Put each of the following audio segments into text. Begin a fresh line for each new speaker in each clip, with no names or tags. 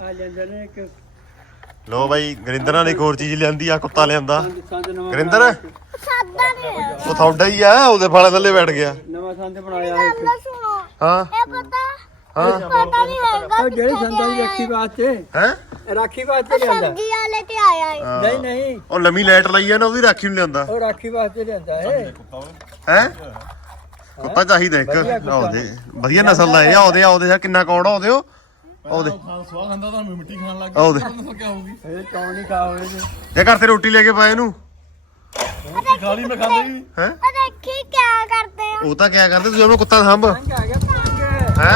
ਆ ਜਾਂਦੇ ਨੇ ਇੱਕ
ਲੋ ਬਾਈ ਗਰਿੰਦਰਾਂ ਨੇ ਇੱਕ ਹੋਰ ਚੀਜ਼ ਲਿਆਂਦੀ ਆ ਕੁੱਤਾ ਲਿਆਂਦਾ ਗਰਿੰਦਰ
ਸਾਦਾ ਨਹੀਂ ਹੈ
ਉਹ ਤੁਹਾਡਾ ਹੀ ਆ ਉਹਦੇ ਫਾਲੇ ਥੱਲੇ ਬੈਠ ਗਿਆ
ਨਵਾਂ ਸੰਦ ਬਣਾਇਆ
ਗੱਲ ਸੁਣੋ
ਹਾਂ
ਇਹ ਪਤਾ
ਹਾਂ
ਪਤਾ ਨਹੀਂ ਹੈਗਾ
ਉਹ ਜਿਹੜੇ ਸੰਦਾਂ ਦੀ ਰੱਖੀ ਵਾਸਤੇ
ਹੈ
ਰਾਖੀ ਵਾਸਤੇ ਲਿਆਂਦਾ
ਸਬਜ਼ੀ ਵਾਲੇ ਤੇ ਆਇਆ ਹੈ
ਨਹੀਂ ਨਹੀਂ
ਉਹ ਲੰਮੀ ਲਾਈਟ ਲਈ ਆ ਨਾ ਉਹਦੀ ਰਾਖੀ ਨੂੰ ਲਿਆਂਦਾ
ਉਹ ਰਾਖੀ ਵਾਸਤੇ ਲਿਆਂਦਾ ਹੈ
ਹੈ ਕੁੱਤਾ ਚਾਹੀਦਾ ਇੱਕ ਆਉਦੇ ਵਧੀਆ ਨਸਲ ਦਾ ਇਹ ਆਉਦੇ ਕਿੰਨਾ ਕੌੜਾ ਆਉਦੇ ਉਹ ਆਉਦੇ
ਸਵਾਦ ਖਾਂਦਾ ਤਾਂ ਮਿੱਟੀ ਖਾਣ ਲੱਗ
ਆਉਦੇ
ਗਿਆ ਕੀ ਹੋਊਗੀ
ਇਹ ਕੌਣ ਨਹੀਂ ਖਾਵੇ ਜੀ
ਜੇ ਘਰ ਤੇ ਰੋਟੀ ਲੈ ਕੇ ਪਾਏ ਇਹਨੂੰ
ਖਾ ਲਈ ਮੈਂ ਖਾਂਦਾ ਹੀ
ਹੈ
ਉਹ ਦੇਖੀ ਕੀ ਕਰਦੇ ਆ
ਉਹ ਤਾਂ ਕਿਆ ਕਰਦੇ ਤੁਸੀਂ ਉਹਨੂੰ ਕੁੱਤਾ ਸਾਂਭ
ਆ ਗਿਆ ਪਤੰਗ
ਹੈ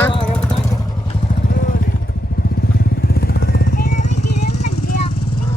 ਇਹਨਾਂ ਦੇ ਗਿਰਨ ਲੱਗਿਆ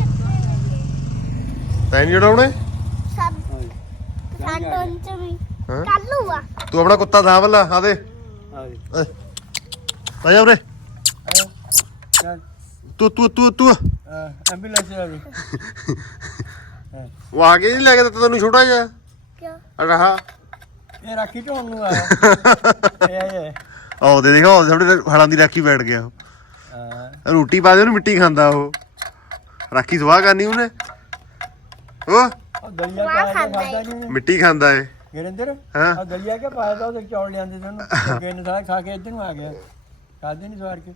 ਤੈਨੂੰ ਨਹੀਂ ਉਡਾਉਣੇ
ਸਭ ਸਾਡੋਂ ਚ ਵੀ
ਹਾਂ
ਕੱਲੂ ਆ
ਤੂੰ ਆਪਣਾ ਕੁੱਤਾ ਸਾਂਭ ਲੈ ਆਦੇ
ਹਾਂ
ਆ ਜਾ ਉਰੇ
ਚੱਲ
ਤੂੰ
ਐਂਬੂਲੈਂਸ ਆ ਗਈ
ਉਹ ਆ ਕੇ ਨਹੀਂ ਲੈ ਕੇ ਦਿੱਤਾ ਤੈਨੂੰ ਛੋਟਾ ਜਿਹਾ
ਕਿਉਂ
ਰਹਾ
ਇਹ ਰਾਖੀ ਢੋਣ ਨੂੰ ਆਇਆ ਇਹ
ਆਉਦੇ ਦੇਖੋ ਆਉਦੇ ਸਾਡੇ ਹੜਾਂ ਦੀ ਰਾਖੀ ਬੈਠ ਗਿਆ ਉਹ
ਹਾਂ
ਰੋਟੀ ਪਾ ਦੇ ਉਹਨੂੰ ਮਿੱਟੀ ਖਾਂਦਾ ਉਹ ਰਾਖੀ ਸਵਾਹ ਕਰਨੀ ਉਹਨੇ ਉਹ
ਉਹ ਦਲੀਆ ਪਾਇਆ ਖਾਦਾ ਨਹੀਂ
ਮਿੱਟੀ ਖਾਂਦਾ ਏ
ਗਿਰਿੰਦਰ
ਹਾਂ।
ਆ ਦਲੀਆ ਕੇ ਪਾਇਆ ਤਾਂ ਉਹਦੇ ਚੌਲ ਲਿਆਂਦੇ ਤੈਨੂੰ ਅੱਗੇ ਨੇ ਸਾਰਾ ਖਾ ਕੇ ਇੱਧਰ ਨੂੰ ਆ ਗਿਆ ਖਾਦੇ ਨਹੀਂ ਸਵਾਰ ਕੇ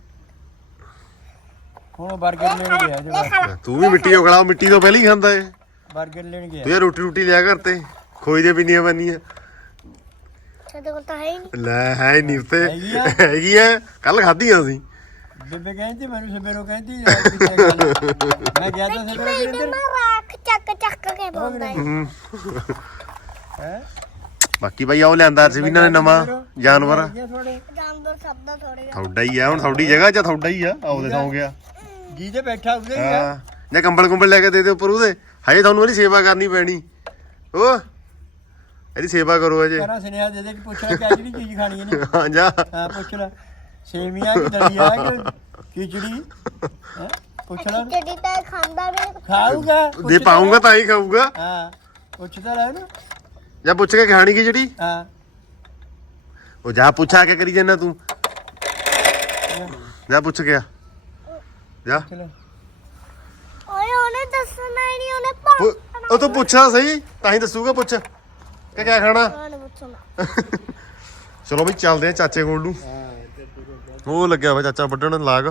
ਹੁਣ 버ਗਰ ਲੈਣ ਗਿਆ ਜੋ
ਤੂੰ ਵੀ ਮਿੱਟੀ ਉਗਲਾ ਮਿੱਟੀ ਤੋਂ ਪਹਿਲਾਂ ਹੀ ਖਾਂਦਾ ਏ
버ਗਰ ਲੈਣ ਗਿਆ
ਤੂੰ ਯਾਰ ਰੋਟੀ ਲਿਆ ਕਰ ਤੇ ਖੋਈ ਦੇ ਪਿੰਨੀਆਂ ਬੰਨੀਆਂ
ਸਾਡੇ ਕੋਲ ਤਾਂ ਹੈ ਹੀ ਨਹੀਂ
ਲੈ ਹੈ ਨਹੀਂ ਉੱਤੇ
ਹੈਗੀ ਆ।
ਹੈਗੀ ਆ ਕੱਲ ਖਾਧੀਆਂ ਅਸੀਂ
ਬੇਬੇ ਕਹਿੰਦੀ ਮੈਨੂੰ ਸਵੇਰੋਂ ਕਹਿੰਦੀ ਯਾਰ ਕਿੱਥੇ ਗੱਲ ਮੈਂ ਗਿਆ ਤਾਂ ਸਵੇਰੋਂ
ਇਹਦੇ
ਗਿਰਿੰਦਰ
ਮੈਂ ਰੱਖ ਚੱਕ ਕੇ ਪਾਉਂਦਾ ਹੈ
ਹੂੰ।
ਹੈ
ਬਾਕੀ ਬਾਈ ਉਹ ਲਿਆਂਦਾ ਸੀ ਵੀ ਇਹਨਾਂ ਨੇ ਨਵਾਂ ਜਾਨਵਰ
ਥੋੜੇ
ਜਾਨਵਰ ਸਭ ਦਾ ਥੋੜੇ
ਤੁਹਾਡਾ ਹੀ ਆ ਹੁਣ ਤੁਹਾਡੀ ਜਗ੍ਹਾ 'ਚ ਤੁਹਾਡਾ ਹੀ ਆ ਆਉਦੇ ਸੌ ਗਿਆ
ਜੀ ਤੇ ਬੈਠਾ ਉਹਦੇ ਹੀ ਆ
ਹਾਂ ਜਾਂ ਕੰਬਲ ਲੈ ਕੇ ਦੇ ਦੇ ਉੱਪਰ ਉਹਦੇ ਹਜੇ ਤੁਹਾਨੂੰ ਇਹਦੀ ਸੇਵਾ ਕਰਨੀ ਪੈਣੀ ਉਹ ਇਹਦੀ ਸੇਵਾ ਕਰੋ ਅਜੇ
ਕਰਾਂ ਸੁਨੇਹਾ ਦੇ ਦੇ ਕਿ ਪੁੱਛ ਲੈ ਕਿਹੜੀ ਚੀਜ਼ ਖਾਣੀ ਇਹਨੇ
ਹਾਂ ਜਾ
ਹਾਂ ਪੁੱਛ ਲੈ ਸੇਵੀਆਂ ਕਿ ਦਲੀਆ ਕਿ ਖਿਚੜੀ ਹੈਂ? ਪੁੱਛ ਲੈ
ਜਿਹੜੀ ਤਾਂ ਇਹ ਖਾਂਦਾ ਨਹੀਂ
ਖਾਊਗਾ
ਜੇ ਪਾਉਂਗਾ ਤਾਂ ਹੀ ਖਾਊਗਾ
ਹਾਂ ਪੁੱਛਦਾ ਰਹਿ ਨਾ
ਜਾਂ ਪੁੱਛ ਕੇ ਖਾਣੀ ਕੀ ਜਿਹੜੀ
ਹਾਂ
ਉਹ ਜਾ ਪੁੱਛਾ ਕੇ ਕਰੀ ਜਾਂਦਾ ਤੂੰ ਜਾ ਪੁੱਛ ਗਿਆ ਜਾ
ਚਲੋ
ਓਏ ਉਹਨੇ ਦੱਸਣਾ ਹੀ ਨਹੀਂ ਉਹਨੇ ਪਾ
ਉਹ ਤੂੰ ਪੁੱਛਾ ਸਹੀ ਤਾਂ ਹੀ ਦੱਸੂਗਾ ਪੁੱਛ ਕਿ ਕਿਆ ਖਾਣਾ
ਉਹਨੇ ਪੁੱਛਣਾ
ਚਲੋ ਬਈ ਚੱਲਦੇ ਆ ਚਾਚੇ ਕੋਲ ਨੂੰ ਉਹ ਲੱਗਿਆ ਵਾ ਚਾਚਾ ਵੱਢਣ ਲਾਗ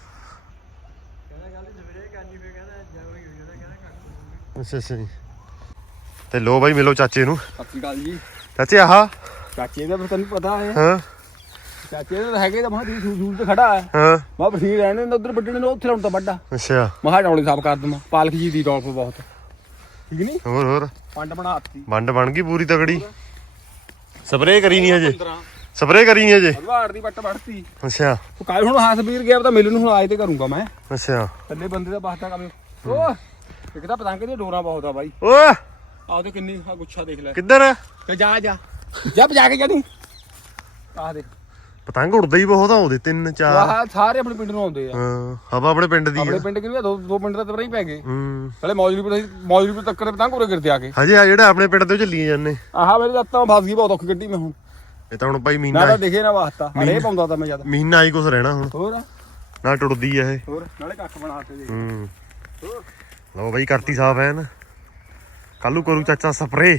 ਅੱਛਾ ਅੱਛਾ ਜੀ ਤੇ ਲੋ ਬਾਈ ਮਿਲੋ ਚਾਚੇ ਨੂੰ
ਸਤਿ ਸ਼੍ਰੀ ਅਕਾਲ ਜੀ
ਚਾਚੇ ਆਹ
ਚਾਚੇ ਦਾ ਤੈਨੂੰ ਪਤਾ ਹੈ
ਹਾਂ
ਚਾਚੇ ਦਾ ਹੈਗੇ ਤਾਂ ਮਹਾਂ ਦੀ ਸੂਲ ਤੇ ਖੜਾ ਹੈ
ਹਾਂ
ਮੈਂ ਬਸੀਰ ਰਹਿਣੇ ਨੇ ਉਧਰ ਵੱਢਣੇ ਨੇ ਉੱਥੇ ਲਾਉਣ ਤਾਂ ਵੱਡਾ
ਅੱਛਾ
ਮਹਾ ਡੌਲੇ ਸਾਫ ਕਰ ਦਵਾਂ ਪਾਲਕ ਜੀ ਦੀ ਡੌਲ ਬਹੁਤ ਠੀਕ ਨਹੀਂ
ਹੋਰ
ਪੰਡ ਬਣਾਤੀ
ਵੰਡ ਬਣ ਗਈ ਪੂਰੀ ਤਗੜੀ ਸਪਰੇਅ ਕਰੀ ਨਹੀਂ ਹਜੇ ਸਪਰੇਅ ਕਰੀ ਨਹੀਂ ਹਜੇ
ਅਧਵਾੜ ਦੀ ਵੱਟ ਵੱਢਤੀ
ਅੱਛਾ
ਉਹ ਕਾਲ ਹੁਣ ਹਸਬੀਰ ਗਿਆ ਤਾਂ ਮਿਲਣ ਨੂੰ ਹੁਣ ਆਏ ਤੇ ਕਰੂੰਗਾ ਮੈਂ
ਅੱਛਾ
ਥੱਲੇ ਬੰਦੇ ਦਾ ਬਾਸਤਾ ਕੰਮ ਉਹ ਇੱਕ ਤਾਂ ਪਤੰਗ ਦੀਆਂ ਡੋਰਾਂ ਬਹੁਤ ਆ ਬਾਈ
ਓਏ
ਆਹ ਤੇ ਕਿੰਨੀ ਆ ਗੁੱਛਾ ਦੇਖ ਲੈ
ਕਿੱਧਰ
ਤੇ ਜਾ ਭਜਾ ਕੇ ਜਾ ਤੂੰ ਆਹ ਦੇਖ
ਪਤੰਗ ਉੜਦਾ ਹੀ ਬਹੁਤ ਆਉਂਦੇ 3 4
ਆਹ ਸਾਰੇ ਆਪਣੇ ਪਿੰਡ ਨੂੰ ਆਉਂਦੇ ਆ
ਹਾਂ ਹਵਾ ਆਪਣੇ ਪਿੰਡ ਦੀ
ਆਪਣੇ
ਆ
ਪਿੰਡ ਕਿਹਨੂੰ ਦੋ ਪਿੰਡ ਦਾ ਤਾਂ ਹੀ ਪੈ ਗਏ
ਹੂੰ
ਹਲੇ ਮੌਜੂਦਪੁਰ ਤੱਕ ਦੇ ਪਤੰਗ ਉਰੇ ਗਿਰਦੇ ਆ ਕੇ
ਹਜੇ ਆ ਜਿਹੜਾ ਆਪਣੇ ਪਿੰਡ ਤੋਂ ਚੱਲੀਆਂ ਜਾਂਦੇ
ਆਹ ਮੇਰੇ ਲੱਤਾਂ ਫਸ ਗਈ ਬਹੁਤ ਔਖੀ ਗੱਡੀ ਮੈਂ ਹੁਣ
ਇਹ ਤਾਂ ਹੁਣ ਭਾਈ
ਨਾ
ਮਹੀਨਾ
ਤਾਂ ਦਿਖੇ ਨਾ ਵਾਸਤਾ ਹਲੇ ਪਾਉਂਦਾ ਤਾਂ ਮੈਂ ਜਦ
ਮਹੀਨਾ ਹੀ ਕੁਛ ਰਹਿਣਾ ਹੁਣ
ਹੋਰ
ਨਾ ਟੁੱਟਦੀ ਆ ਇਹ
ਹੋਰ ਨਾਲੇ ਕੱਖ ਬਣਾਤੇ ਦੇ
ਹੂੰ ਲਓ ਬਾਈ ਕਰਤੀ ਸਾਫ ਐਨ ਕੱਲੂ ਕਰੂ ਚਾਚਾ ਸਪਰੇ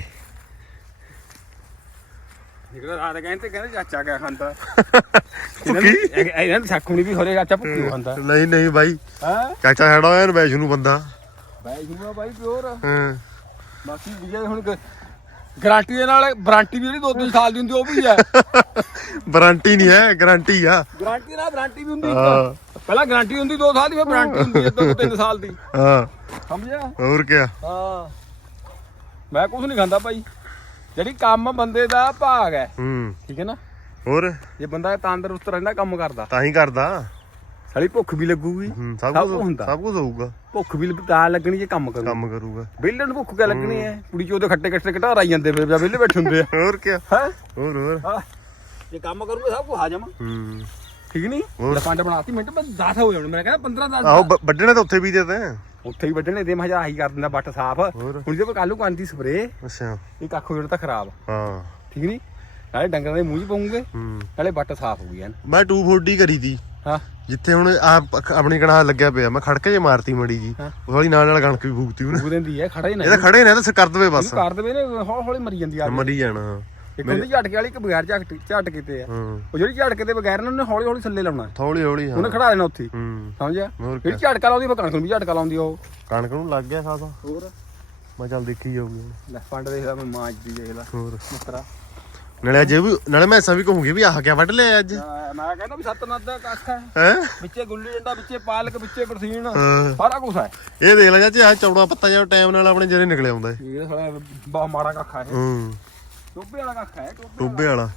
ਨਿਕਲ ਰਾਤ ਕਹਿੰਦੇ ਚਾਚਾ ਕਿਆ ਖਾਂਦਾ
ਭੁੱਖੀ
ਇਹਨਾਂ ਦੀ ਸੱਖ ਹੁਣੀ ਵੀ ਹੋਰੇ ਚਾਚਾ ਭੁੱਖੀ ਖਾਂਦਾ
ਨਹੀਂ ਨਹੀਂ ਬਾਈ
ਹਾਂ
ਚਾਚਾ ਸਾਡਾ ਹੋਇਆ ਵੈਸ਼ਨੂੰ ਬੰਦਾ
ਬਾਈ ਜੂਆ ਬਾਈ ਪਿਓਰ
ਹਾਂ
ਬਾਕੀ ਵੀ ਹੁਣ ਗਾਰੰਟੀ ਦੇ ਨਾਲ ਵਾਰੰਟੀ ਵੀ ਜਿਹੜੀ 2-3 ਸਾਲ ਦੀ ਹੁੰਦੀ ਉਹ ਵੀ ਹੈ
ਵਾਰੰਟੀ ਨਹੀਂ ਹੈ ਗਾਰੰਟੀ ਆ
ਗਾਰੰਟੀ ਨਾਲ ਵਾਰੰਟੀ ਵੀ ਹੁੰਦੀ
ਹਾਂ
ਪਹਿਲਾਂ ਗਾਰੰਟੀ ਹੁੰਦੀ 2 ਸਾਲ ਦੀ ਫਿਰ ਵਾਰੰਟੀ ਹੁੰਦੀ ਹੈ 2-3 ਸਾਲ ਦੀ
ਹਾਂ
ਸਮਝਿਆ
ਹੋਰ ਕਿਆ
ਹਾਂ ਮੈਂ ਕੁਝ ਨਹੀਂ ਖਾਂਦਾ ਭਾਈ ਜਿਹੜੀ ਕੰਮ ਬੰਦੇ ਦਾ ਭਾਗ ਹੈ
ਹੂੰ
ਠੀਕ ਹੈ ਨਾ
ਹੋਰ
ਜੇ ਬੰਦਾ ਤੰਦਰੁਸਤ ਰਹਿੰਦਾ ਕੰਮ ਕਰਦਾ
ਤਾਂ ਹੀ ਕਰਦਾ
ਸਾਲੀ ਭੁੱਖ ਵੀ ਲੱਗੂਗੀ
ਹੂੰ,
ਸਭ
ਸਭ
ਕੁਝ
ਕੁਝ
ਹੁੰਦਾ।
ਸਭ ਕੁਝ ਹੋਊਗਾ
ਭੁੱਖ ਵੀ ਤਾਂ ਲੱਗਣੀ ਜੇ ਕੰਮ ਕਰੂ
ਕੰਮ ਕਰੂਗਾ
ਵਿਹਲੇ ਨੂੰ ਭੁੱਖ ਕਿਆ ਲੱਗਣੀ ਹੈ ਕੁੜੀ ਚੋਂ ਉਹਦੇ ਖੱਟੇ ਖੱਟੇ ਘਟਾਰ ਆਈ ਜਾਂਦੇ ਫਿਰ ਜਾਂ ਵਿਹਲੇ ਬੈਠੇ ਹੁੰਦੇ ਆ
ਹੋਰ ਕਿਆ
ਹੈ
ਹੋਰ
ਹਾਂ ਜੇ ਕੰਮ ਕਰੂਗੇ ਸਭ ਕੁਝ ਆ ਜਾਵਾਂ
ਹੂੰ
ਠੀਕ ਨਹੀਂ
ਹੋਰ।
ਪੰਡ ਬਣਾਤੀ ਮਿੰਟ ਮੈਂ 10 ਹੋ ਜਾਣ ਮੈਂ ਕਹਿੰਦਾ 15
ਆਹੋ
10
ਵੱਢਣੇ ਤਾਂ ਉੱਥੇ ਵੀ ਦੇ ਤੇ
ਉੱਥੇ ਹੀ ਵੱਢਣੇ ਦੇ ਮੈਂ ਆਹੀ ਕਰ ਦਿੰਦਾ ਬੱਟ ਸਾਫ
ਹੋਰ।
ਹੁਣ ਜੇ ਕੱਲੂ ਕੰਦੀ ਸਪਰੇ
ਅੱਛਾ
ਇਹ ਕੱਖ ਹੋ ਜਾਣਾ ਤਾਂ ਖਰਾਬ
ਹਾਂ
ਠੀਕ ਨਹੀਂ ਨਾਲੇ ਡੰਗਰਾਂ ਦੇ ਮੂੰਹ 'ਚ ਪਾਉਂਗੇ
ਹੂੰ
ਨਾਲੇ ਬੱਟ ਸਾਫ ਹੋ ਗਈ ਐਨ
ਮੈਂ 240 ਕਰੀ ਤੀ
ਹਾਂ
ਜਿੱਥੇ ਹੁਣ ਆਪਣੀ ਕਣਾਹ ਲੱਗਿਆ ਪਿਆ ਮੈਂ ਖੜਕੇ ਜੇ ਮਾਰਤੀ ਮੜੀ ਜੀ ਉਹ ਵਾਲੀ ਨਾਲ ਕਣਕ ਵੀ ਫੂਕਤੀ ਉਹਨੇ
ਫੂਕ ਦਿੰਦੀ ਹੈ ਖੜਾ ਹੀ ਨਾ
ਇਹ ਤਾਂ ਖੜੇ ਨੇ ਤਾਂ ਕਰ ਦਵੇ ਬਸ
ਕਰ ਦੇਵੇ ਨੇ ਹੌਲੀ ਹੌਲੀ ਮਰੀ ਜਾਂਦੀ ਆ
ਮਰੀ ਜਾਣਾ
ਇੱਕ ਹੁੰਦੀ ਝਟਕੇ ਵਾਲੀ ਇੱਕ ਬਗੈਰ ਝਟਕੇ ਤੇ ਆ ਉਹ ਜਿਹੜੀ ਝਟਕੇ ਤੇ ਬਗੈਰ ਨੇ ਉਹਨੇ ਹੌਲੀ ਹੌਲੀ ਥੱਲੇ ਲਾਉਣਾ
ਹੌਲੀ ਹੌਲੀ
ਉਹਨੇ ਖੜਾ ਲੈਣਾ ਉੱਥੇ ਸਮਝਿਆ ਜਿਹੜੀ ਝਟਕਾ ਲਾਉਂਦੀ ਫਿਰ ਕਣਕ ਨੂੰ ਵੀ ਝਟਕਾ ਲਾਉਂਦੀ ਉਹ
ਕਣਕ ਨੂੰ ਲੱਗ ਗਿਆ ਖਾਸਾ
ਹੋਰ
ਮੈਂ ਚੱਲ ਦੇਖੀ ਜਾਊਗੀ
ਲੈ ਫੰਡ ਦੇਖਦਾ ਮੈਂ ਮਾਂਜਦੀ ਦੇਖ ਲੈ
ਹੋਰ
ਮਿੱਤਰਾ
ਨਾਲੇ ਅੱਜ ਵੀ ਨਾਲੇ ਮੈਂ ਐਸਾ ਵੀ ਕਹੂੰਗੀ ਵੀ ਆਹ ਕਿਆ ਵੱਢ ਲਿਆ ਅੱਜ
ਮੈਂ ਕਹਿੰਦਾ ਵੀ ਸਤਨਾਥ ਦਾ ਕੱਖ ਹੈ
ਹੈ
ਵਿੱਚੇ ਗੁੱਲੀ ਡੰਡਾ ਵਿੱਚੇ ਪਾਲਕ ਵਿੱਚੇ ਬਰਸੀਨ ਸਾਰਾ ਕੁਝ ਹੈ
ਇਹ ਦੇਖ ਲੈ ਚਾਚੀ ਆਹ ਚੌੜਾ ਪੱਤਾ ਜਿਹਾ ਟਾਈਮ ਨਾਲ ਆਪਣੇ ਜਿਹੜੇ ਨਿਕਲੇ ਆਉਂਦਾ
ਇਹ ਸਾਲਾ ਬਹੁਤ ਮਾੜਾ ਕੱਖ ਹੈ ਟੋਬੇ ਵਾਲਾ ਕੱਖ ਹੈ
ਟੋਬੇ ਵਾਲਾ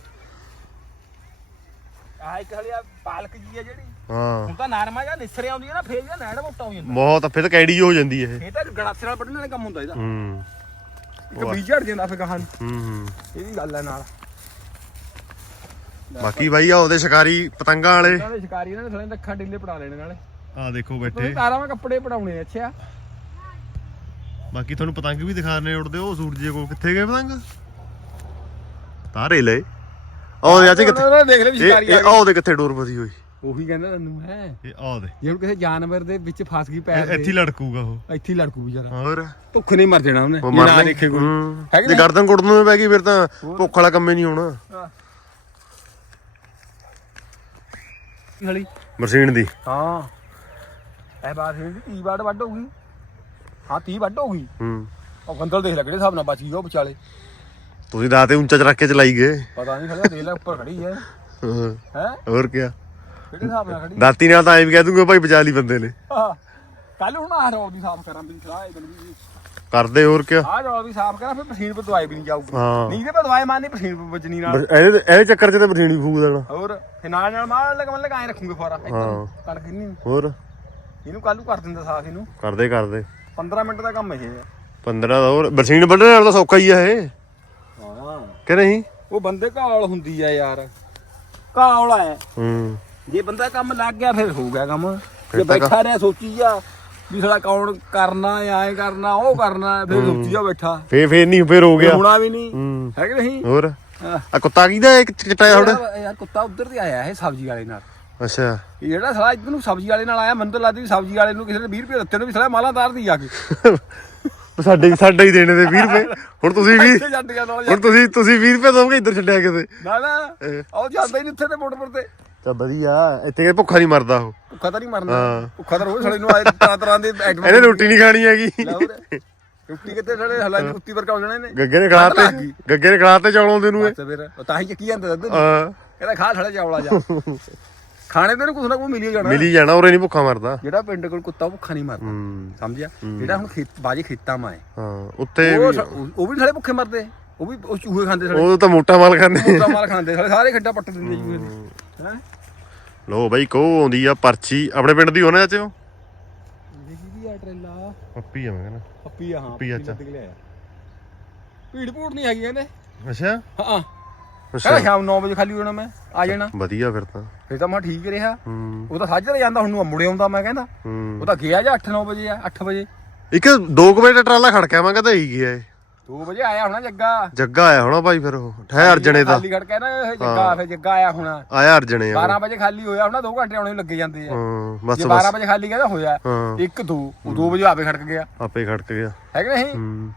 ਆਹ ਇੱਕ ਹਲਿਆ ਪਾਲਕ ਜੀ ਹੈ ਜਿਹੜੀ
ਹਾਂ
ਹੁਣ ਤਾਂ ਨਾਰਮਾ ਜਾਂ ਨਿਸਰੇ ਆਉਂਦੀ ਹੈ ਨਾ ਫੇਰ ਜਾਂ ਨੈੜ ਮੋਟਾ ਹੋ ਜਾਂਦਾ
ਬਹੁਤ ਫਿਰ ਤਾਂ ਕੈੜੀ ਹੋ ਜਾਂਦੀ ਇਹ
ਤਾਂ ਗੜਾਸੇ ਨਾਲ ਵੱਢਣ ਵਾਲੇ ਕੰਮ ਹੁੰਦਾ ਇਹਦਾ ਇੱਕ ਬੀਜ ਝੜ ਜਾਂਦਾ ਫਿਰ ਗਾਹਾਂ ਇਹ ਵੀ ਗੱਲ ਹੈ ਨਾਲ
ਬਾਕੀ ਬਾਈ ਆ ਉਹਦੇ ਸ਼ਿਕਾਰੀ ਪਤੰਗਾਂ ਵਾਲੇ
ਇਹਨਾਂ ਦੇ ਸ਼ਿਕਾਰੀ ਇਹਨਾਂ ਨੇ ਥਲੇ ਅੱਖਾਂ ਢਿੱਲੇ ਪੜਾ ਲੈਣੇ ਨਾਲੇ
ਆ ਦੇਖੋ ਬੈਠੇ
ਤਾਰਾਂ ਵਿੱਚ ਕੱਪੜੇ ਪੜਾਉਣੇ ਅੱਛਾ
ਬਾਕੀ ਤੁਹਾਨੂੰ ਪਤੰਗ ਵੀ ਦਿਖਾਣੇ ਉੜਦੇ ਉਹ ਸੂਰਜੇ ਕੋਲ ਕਿੱਥੇ ਗਏ ਪਤੰਗ ਤਾਰੇ ਲੈ ਆਹ ਚਾਚੇ ਕਿੱਥੇ
ਦੇਖ ਲੈ ਸ਼ਿਕਾਰੀ
ਆਹ ਉਹਦੇ ਕਿੱਥੇ ਡੋਰ ਫਸੀ ਹੋਈ
ਉਹੀ ਕਹਿੰਦਾ ਤੈਨੂੰ ਹੈ
ਇਹ ਆਹ ਦੇ
ਜੇ ਹੁਣ ਕਿਸੇ ਜਾਨਵਰ ਦੇ ਵਿੱਚ ਫਸ ਗਈ ਪੈਰ
ਇੱਥੇ ਹੀ ਲੜਕੂਗਾ ਉਹ
ਇੱਥੇ ਹੀ ਲੜਕੂ ਵਿਚਾਰਾ
ਹੋਰ
ਭੁੱਖ ਨਹੀਂ ਮਰ ਜਾਣਾ ਉਹਨੇ ਜੇ ਨਾ ਦੇਖੇ ਕੋਈ
ਜੇ ਗਰਦਨ ਕੁੱਟਣ ਨੂੰ ਪੈ ਗਈ ਫਿਰ ਤਾਂ ਭੁੱਖ ਵਾਲਾ ਕੰਮ ਹੀ ਨਹੀਂ ਹੋਣਾ
ਗਲੀ
ਮਰਸੀਨ ਦੀ
ਹਾਂ ਇਹ ਬਾਤ ਹੈ ਜੀ 30 ਵਾਟ ਵੱਢ ਹੋਊਗੀ ਹਾਂ 30 ਵੱਢ ਹੋਊਗੀ ਉਹ ਗੰਦਲ ਦੇਖ ਲੈ ਕਿਹੜੇ ਹਿਸਾਬ ਨਾਲ ਬਚ ਗਈ ਉਹ ਵਿਚਾਲੇ
ਤੁਸੀਂ ਦਾਤੇ ਉੱਚਾ ਚ ਰੱਖ ਕੇ ਚਲਾਈ ਗਏ
ਪਤਾ ਨਹੀਂ ਖੜਿਆ ਦੇਖ ਲੈ ਉੱਪਰ ਖੜੀ ਹੈ ਹੈ
ਹੋਰ ਕਿਆ
ਕਿਹੜੇ ਹਿਸਾਬ ਨਾਲ ਖੜੀ
ਦਾਤੀ ਨਾਲ ਤਾਂ ਐਂ ਵੀ ਕਹਿ ਦੂੰਗਾ ਭਾਈ ਬਚਾ ਲਈ ਬੰਦੇ ਨੇ
ਕੱਲ ਹੁਣ ਆਹ ਰੋਡ ਦੀ ਸਾਫ਼ ਕਰਾਂ ਵੀ ਸਲਾਹ ਇਹ ਬਣੀ
ਕਰਦੇ ਹੋਰ ਕਿਆ
ਆਹ ਰੋਡ ਵੀ ਸਾਫ਼ ਕਰਾਂ ਫਿਰ ਪਸੀਨ ਪਰ ਦਵਾਈ ਵੀ ਨਹੀਂ ਜਾਊਗੀ
ਹਾਂ
ਨਹੀਂ ਤੇ ਮੈਂ ਦਵਾਈ ਮਾਰਨੀ ਪਸੀਨ ਪਰ ਬਚਣੀ ਨਾਲ
ਇਹਦੇ ਚੱਕਰ ਚ ਤਾਂ ਬਰਸੀਨ ਵੀ ਫੂਕ ਦੇਣਾ
ਹੋਰ ਤੇ ਨਾਲ ਮਾਰ ਲਗਾ ਮਤਲਬ ਐਂ ਰੱਖੂਗੇ ਫੁਆਰਾ ਇੱਧਰ ਕਣਕ ਨਹੀਂ
ਹੋਰ
ਇਹਨੂੰ ਕੱਲ ਨੂੰ ਕਰ ਦਿੰਦਾ ਸਾਫ਼ ਇਹਨੂੰ
ਕਰਦੇ
15 ਮਿੰਟ ਦਾ ਕੰਮ ਇਹ ਹੈ
15 ਦਾ ਹੋਰ ਬਰਸੀਨ ਵੱਢਣ ਨਾਲ ਤਾਂ ਸੌਖਾ ਹੀ ਆ ਇਹ
ਹਾਂ
ਕਿ ਨਹੀਂ
ਉਹ ਬੰਦੇ ਘਾਲ ਹੁੰਦੀ ਆ ਯਾਰ ਘਾਲ ਹੈ ਜੇ ਬੰਦਾ ਕੰਮ ਲੱਗ ਗਿਆ ਫਿਰ ਹੋ ਗਿਆ ਕੰਮ ਜੇ ਬੈਠਾ ਰਿਹਾ ਸੋਚੀ ਜਾ ਵੀ ਸਾਲਾ ਕੌਣ ਕਰਨਾ ਐ ਕਰਨਾ ਉਹ ਕਰਨਾ ਫਿਰ ਸੋਚੀ ਜਾ ਬੈਠਾ
ਫੇਰ ਨਹੀਂ ਫੇਰ ਹੋ ਗਿਆ
ਹੋਣਾ ਵੀ ਨਹੀਂ ਹੈ ਕਿ ਨਹੀਂ
ਹੋਰ ਆ ਕੁੱਤਾ ਕਿਹਦਾ ਇੱਕ ਚਿੱਟਾ ਥੋੜਾ
ਯਾਰ ਕੁੱਤਾ ਉਧਰ ਤੇ ਆਇਆ ਇਹ ਸਬਜ਼ੀ ਵਾਲੇ ਨਾਲ
ਅੱਛਾ
ਇਹ ਜਿਹੜਾ ਸਾਲਾ ਇੱਧਰ ਨੂੰ ਸਬਜ਼ੀ ਵਾਲੇ ਨਾਲ ਆਇਆ ਮੈਨੂੰ ਤਾਂ ਲੱਗਦਾ ਵੀ ਸਬਜ਼ੀ ਵਾਲੇ ਨੂੰ ਕਿਸੇ ਨੇ 20 ਰੁਪਏ ਦਿੱਤੇ ਨੇ ਵੀ ਸਾਲਾ ਮਾਲਾ ਤਾਰਦੀ ਆ ਕੇ
ਸਾਡੇ ਹੀ ਦੇਣੇ ਦੇ 20 ਰੁਪਏ ਹੁਣ ਤੁਸੀਂ ਵੀ ਹੁਣ ਤੁਸੀਂ 20 ਰੁਪਏ ਦੋਗੇ ਇੱਧਰ ਛੱਡਿਆ ਕਿਤੇ
ਨਾ ਨਾ ਉਹ ਜਾਂਦਾ ਹੀ ਨਹੀਂ ਉੱਥੇ ਤੇ ਮੋਟਰ ਪਰ ਤੇ
ਤਾਂ ਵਧੀਆ ਇੱਥੇ ਕਿ ਭੁੱਖਾ ਨਹੀਂ ਮਰਦਾ ਉਹ
ਭੁੱਖਾ ਤਾਂ ਨਹੀਂ ਮਰਨਾ ਭੁੱਖਾ ਤਾਂ ਰੋਜ਼ ਸਾਲੇ ਨੂੰ ਆਏ ਤਰ੍ਹਾਂ ਦੇ
ਇਹਨੇ ਰੋਟੀ ਨਹੀਂ ਖਾਣੀ ਹੈਗੀ
ਰੋਟੀ ਕਿੱਥੇ ਸਾਲੇ ਹਲਾ ਦੀ ਕੁੱਤੀ ਵਰਗਾ ਹੋ ਜਾਣਾ ਇਹਨੇ
ਗੱਗੇ ਨੇ ਖਿਲਾਤੇ ਚੌਲ ਆਉਂਦੇ ਨੂੰ ਇਹ
ਫਿਰ ਤਾਂ ਹੀ ਚੱਕੀ ਜਾਂਦਾ ਦੁੱਧ ਕਹਿੰਦਾ ਖਾ ਸਾਲੇ ਚੌਲਾ ਜਾ ਖਾਣੇ ਤੇ ਕੁਛ ਨਾ ਕੁਛ ਮਿਲੀ ਜਾਣਾ
ਉਰੇ ਨਹੀਂ ਭੁੱਖਾ ਮਰਦਾ
ਜਿਹੜਾ ਪਿੰਡ ਕੋਲ ਕੁੱਤਾ ਭੁੱਖਾ ਨਹੀਂ ਮਰਦਾ ਸਮਝਿਆ ਜਿਹੜਾ ਹੁਣ ਬਾਜੇ ਖੇਤਾਂ ਮਾ ਹੈ
ਹਾਂ ਉੱਤੇ
ਉਹ ਵੀ ਸਾਲੇ ਭੁੱਖੇ ਮਰਦੇ ਉਹ ਵੀ ਉਹ ਚੂਹੇ ਖਾਂਦੇ ਸਾਲੇ
ਉਹ ਤਾਂ ਮੋਟਾ ਮਾਲ
ਖਾਂਦੇ ਸਾਲੇ ਸਾਰੇ ਖੱਡਾ ਪੱਟ ਦਿੰਦੇ ਚੂਹੇ ਦੇ ਹੈ
ਲੋ ਬਾਈ ਕੋ ਆਉਂਦੀ ਆ ਪਰਚੀ ਆਪਣੇ ਪਿੰਡ ਦੀ ਹੋਣਾ ਚਾਚੇ ਉਹ
ਇਹਦੀ ਆ ਟਰੇਲਾ
ਪੱਪੀ ਆ ਮੈਂ ਕਹਿੰਦਾ
ਪੱਪੀ ਆ ਹਾਂ
ਪੱਪੀ ਅੱਛਾ
ਭੀੜ ਭੂੜ ਨਹੀਂ ਹੈਗੀ ਕਹਿੰਦੇ
ਅੱਛਾ
ਹਾਂ ਕਹਿੰਦਾ ਸ਼ਾਮ 9 ਵਜੇ ਖਾਲੀ ਹੋਣਾ ਮੈਂ ਆ ਜਾਣਾ
ਵਧੀਆ ਫਿਰ ਤਾਂ
ਮੈਂ ਠੀਕ ਰਿਹਾ ਉਹ ਤਾਂ ਸਾਜਰੇ ਜਾਂਦਾ ਹੁਣ ਨੂੰ ਮੁੜੇ ਆਉਂਦਾ ਮੈਂ ਕਹਿੰਦਾ ਉਹ ਤਾਂ ਗਿਆ ਜਾਂ 8-9 ਵਜੇ ਆ 8 ਵਜੇ
ਇੱਕ 2 ਵਜੇ ਦਾ ਟਰਾਲਾ ਖੜਕਿਆ ਮੈਂ ਕਹਿੰਦਾ ਹੀ ਗਿਆ
2 ਵਜੇ ਆਇਆ ਹੋਣਾ ਜੱਗਾ
ਆਇਆ ਹੋਣਾ ਭਾਈ ਫਿਰ ਉਹ ਠਹਿ ਅਰਜਣੇ ਦਾ
ਖਾਲੀ ਖੜਕਿਆ ਨਾ ਇਹ ਜੱਗਾ ਫਿਰ ਜੱਗਾ ਆਇਆ ਹੋਣਾ
ਆਇਆ ਅਰਜਣੇ
12 ਵਜੇ ਖਾਲੀ ਹੋਇਆ ਹੋਣਾ 2 ਘੰਟੇ ਆਉਣੇ ਲੱਗੇ ਜਾਂਦੇ ਆ
ਬਸ
12 ਵਜੇ ਖਾਲੀ ਕਹਿੰਦਾ ਹੋਇਆ 1-2 ਉਹ 2 ਵਜੇ ਆਪੇ ਖੜਕ ਗਿਆ
ਆਪੇ ਖੜਕ ਗਿਆ
ਹੈ ਕਿ ਨਹੀਂ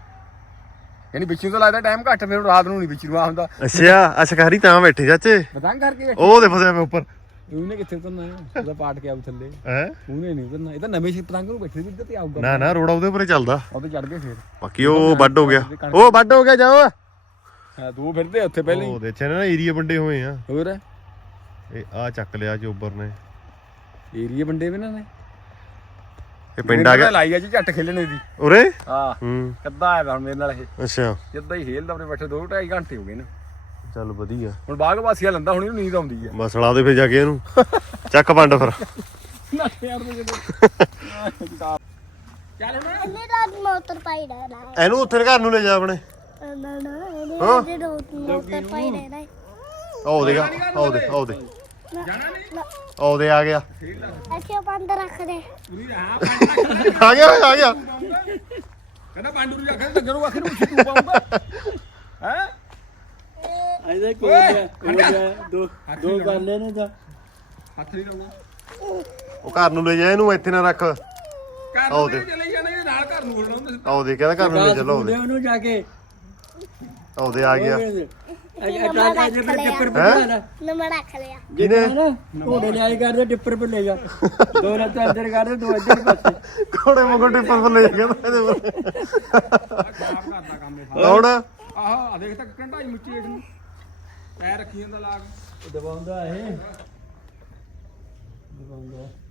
ਯਾਨੀ ਵਿੱਚੋਂ ਤਾਂ ਲੱਗਦਾ ਟਾਈਮ ਘੱਟ ਫਿਰ ਰਾਤ ਨੂੰ ਨਹੀਂ ਵਿੱਚ ਨੂੰ ਆ ਹੁੰਦਾ
ਅੱਛਾ ਸ਼ਿਕਾਰੀ ਤਾਂ ਬੈਠੇ ਚਾਚੇ
ਪਤੰਗ ਕਰਕੇ
ਉਹ ਦੇ ਫਸਿਆ ਪਿਆ ਉੱਪਰ
ਉਹਨੇ ਕਿੱਥੇ ਉਤਰਨਾ ਉਹਦਾ ਪਾਟ ਕੇ ਆਉ ਥੱਲੇ
ਹੈ
ਉਹਨੇ ਨਹੀਂ ਉਤਰਨਾ ਇਹ ਤਾਂ ਨਵੇਂ ਸ਼ਿਪ ਪਤੰਗ ਨੂੰ ਬੈਠੇ ਇੱਧਰ ਤੇ ਆਊਗਾ
ਨਾ ਰੋੜਾ ਉਹਦੇ ਉੱਪਰੇ ਚੱਲਦਾ
ਉਹਦੇ ਚੜ ਗਏ ਫਿਰ
ਬਾਕੀ ਉਹ ਵੱਡ ਹੋ ਗਿਆ ਜਾਓ
ਹਾਂ 2 ਫਿਰਦੇ ਉੱਥੇ ਪਹਿਲੇ
ਉਹ ਦੇਖਿਆ ਨਾ ਏਰੀਆ ਵੰਡੇ ਹੋਏ ਆ
ਹੋਰ
ਇਹ ਆ ਚੱਕ ਲਿਆ ਚੋਬਰ ਨੇ
ਏਰੀਆ ਵੰਡੇ ਵੀ ਇਹਨਾਂ ਨੇ
ਇਹ ਪਿੰਡ ਆ ਗਿਆ
ਲਾਈ ਆ ਜੀ ਝੱਟ ਖੇਲਣੇ ਦੀ
ਉਰੇ
ਹਾਂ ਕੱਦਾ ਆਇਆ ਹੁਣ ਮੇਰੇ ਨਾਲ ਇਹ
ਅੱਛਾ
ਜਿੱਦਾਂ ਹੀ ਖੇਲਦਾ ਆਪਣੇ ਬੈਠੇ 2-2.5 ਘੰਟੇ ਹੋ ਗਏ ਨੇ
ਚੱਲ ਵਧੀਆ
ਹੁਣ ਬਾਗ ਵਾਸੀਆ ਲੰਦਾ ਹੁਣ ਇਹਨੂੰ ਨੀਂਦ ਆਉਂਦੀ ਆ
ਮਸਲਾ ਦੇ ਫਿਰ ਜਾ ਕੇ ਇਹਨੂੰ ਚੱਕ ਪੰਡ ਫਿਰ
ਇਹਨੇ ਰਾਤ ਮੋਟਰ ਪਾਈ ਰਹਿਣਾ
ਇਹਨੂੰ ਉੱਥੇ ਘਰ ਨੂੰ ਲੈ ਜਾ ਆਪਣੇ
ਨਾ ਇਹਨੇ ਰਾਤ ਮੋਟਰ ਪਾਈ ਰਹਿਣਾ
ਆਉਦੇ ਆ ਗਿਆ
ਅੱਛਾ ਬੰਦ ਰੱਖ ਦੇ
ਆ ਗਿਆ
ਕਹਿੰਦਾ ਪਾਂਡੂ ਨੂੰ ਆਖਿਆ ਲੱਗਣੂ ਆਖਿਰ ਨੂੰ ਤੂੰ ਪਾਉਂਦਾ ਹੈ
ਇਹਦੇ ਕੋਲ ਦੋ ਕਰ ਲੈਣੇ ਤਾਂ
ਹੱਥ ਨਹੀਂ ਲਾਉਣਾ
ਉਹ ਘਰ ਨੂੰ ਲੈ ਜਾ ਇਹਨੂੰ, ਇੱਥੇ ਨਾ ਰੱਖ।
ਘਰ ਨੂੰ ਚਲੇ ਜਾਣਾ ਨਾਲ ਘਰ ਨੂੰ ਬੋਲਣਾ ਹੁੰਦਾ।
ਆਉਦੇ ਕਹਿੰਦਾ ਘਰ ਨੂੰ ਲੈ ਚੱਲੋ। ਆਉਦੇ
ਉਹਨੂੰ ਜਾ ਕੇ
ਆਉਦੇ ਆ ਗਿਆ।
ਨੰਬਰ ਰੱਖ ਲਿਆ
ਜਿਹਨੇ
ਘੋੜੇ ਲਿਆਈ ਕਰਦੇ ਟਿੱਪਰ ਪਰ ਲੈ ਜਾ, ਦੋ ਲੱਤ ਅੰਦਰ ਕਰਦੇ, ਦੋ ਇੱਧਰ ਪਾਸੇ।
ਘੋੜੇ ਮਗਰ ਟਿੱਪਰ ਪਰ ਲੈ ਜਾ ਕਹਿੰਦਾ ਇਹਦੇ ਪਰ।
ਖਰਾਬ ਕਰਦਾ ਕੰਮ ਇਹ।
ਹੁਣ
ਆਹ ਆ ਦੇਖ ਤੱਕ ਕੰਢਾਈ ਮਿੱਟੀ ਇਸ ਨੂੰ ਪੈਰ ਰੱਖੀ ਜਾਂਦਾ ਲਾਗ
ਦਬਾਉਂਦਾ ਇਹ ਦਬਾਉਂਦਾ